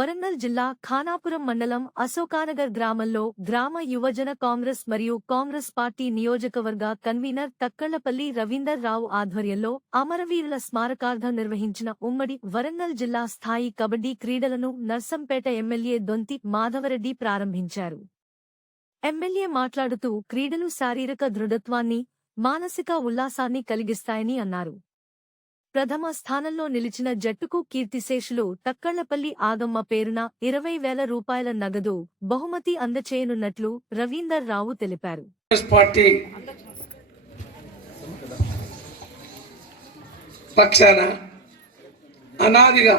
వరంగల్ జిల్లా ఖానాపురం మండలం అశోకానగర్ గ్రామంలో గ్రామ యువజన కాంగ్రెస్ మరియు కాంగ్రెస్ పార్టీ నియోజకవర్గ కన్వీనర్ తక్కళ్లపల్లి రవీందర్ రావు ఆధ్వర్యంలో అమరవీరుల స్మారకార్థం నిర్వహించిన ఉమ్మడి వరంగల్ జిల్లా స్థాయి కబడ్డీ క్రీడలను నర్సంపేట ఎమ్మెల్యే దొంతి మాధవరెడ్డి ప్రారంభించారు. ఎమ్మెల్యే మాట్లాడుతూ క్రీడలు శారీరక దృఢత్వాన్ని, మానసిక ఉల్లాసాన్ని కలిగిస్తాయని అన్నారు. ప్రథమ స్థానంలో నిలిచిన జట్టుకు కీర్తిశేషులు తక్కళ్లపల్లి ఆగమ్మ పేరున 20,000 రూపాయల నగదు బహుమతి అందచేయనున్నట్లు రవీందర్ రావు తెలిపారు. పార్టీ పక్షాన అనాదిగా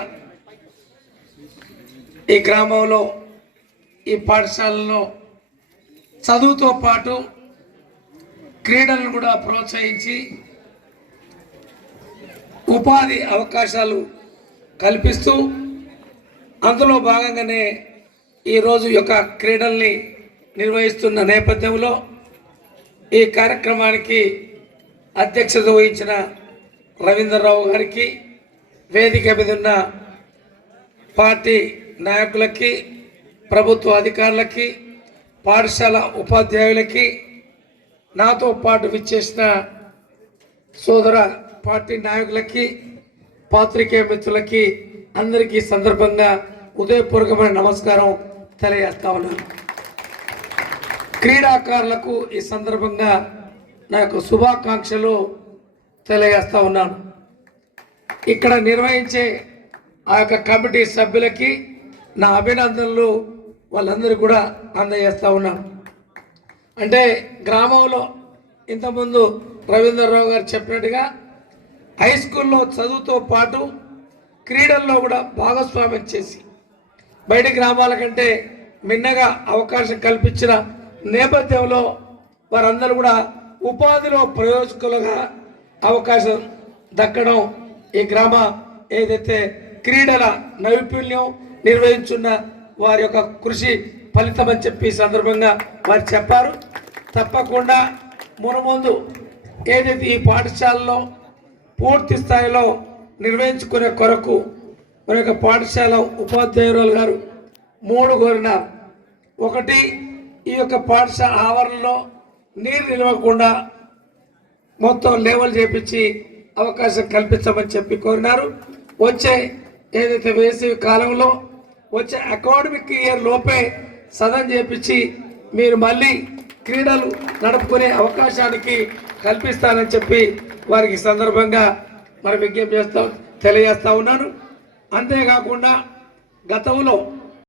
ఈ గ్రామంలో ఈ పాఠశాలలో చదువుతో పాటు క్రీడలను కూడా ప్రోత్సహించి ఉపాధి అవకాశాలు కల్పిస్తూ అందులో భాగంగానే ఈరోజు యొక్క క్రీడల్ని నిర్వహిస్తున్న నేపథ్యంలో ఈ కార్యక్రమానికి అధ్యక్షత వహించిన రవీంద్రరావు గారికి, వేదిక మీద ఉన్న పార్టీ నాయకులకి, ప్రభుత్వ అధికారులకి, పాఠశాల ఉపాధ్యాయులకి, నాతో పాటు విచ్చేసిన సోదర పార్టీ నాయకులకి, పాత్రికేయ మిత్రులకి అందరికీ సందర్భంగా ఉదయపూర్వకమైన నమస్కారం తెలియజేస్తా ఉన్నాను. క్రీడాకారులకు ఈ సందర్భంగా నాకు శుభాకాంక్షలు తెలియజేస్తా ఉన్నాను. ఇక్కడ నిర్వహించే ఆ యొక్క కమిటీ సభ్యులకి నా అభినందనలు వాళ్ళందరూ కూడా అందజేస్తా ఉన్నాను. అంటే గ్రామంలో ఇంతకుముందు రవీంద్రరావు గారు చెప్పినట్టుగా హై స్కూల్లో చదువుతో పాటు క్రీడల్లో కూడా భాగస్వామ్యం చేసి బయటి గ్రామాల కంటే మిన్నగా అవకాశం కల్పించిన నేపథ్యంలో వారందరూ కూడా ఉపాధిలో ప్రయోజకులుగా అవకాశం దక్కడం ఈ గ్రామ ఏదైతే క్రీడల నైపుణ్యం నిర్వహించున్న వారి యొక్క కృషి ఫలితమని చెప్పి సందర్భంగా వారు చెప్పారు. తప్పకుండా మునముందు ఏదైతే ఈ పాఠశాలలో పూర్తి స్థాయిలో నిర్వహించుకునే కొరకు మన యొక్క పాఠశాల ఉపాధ్యాయురాలు గారు 3 కోరినారు. ఒకటి, ఈ యొక్క పాఠశాల ఆవరణలో నీరు నిలవకుండా మొత్తం లెవెల్ చేపించి అవకాశం కల్పించమని చెప్పి కోరినారు. వచ్చే ఏదైతే వేసవి కాలంలో వచ్చే అకాడమిక్ ఇయర్ లోపే సదనం చేపించి మీరు మళ్ళీ క్రీడలు నడుపుకునే అవకాశానికి కల్పిస్తానని చెప్పి వారికి సందర్భంగా మరి విజ్ఞప్తి తెలియజేస్తా ఉన్నాను. అంతేకాకుండా గతంలో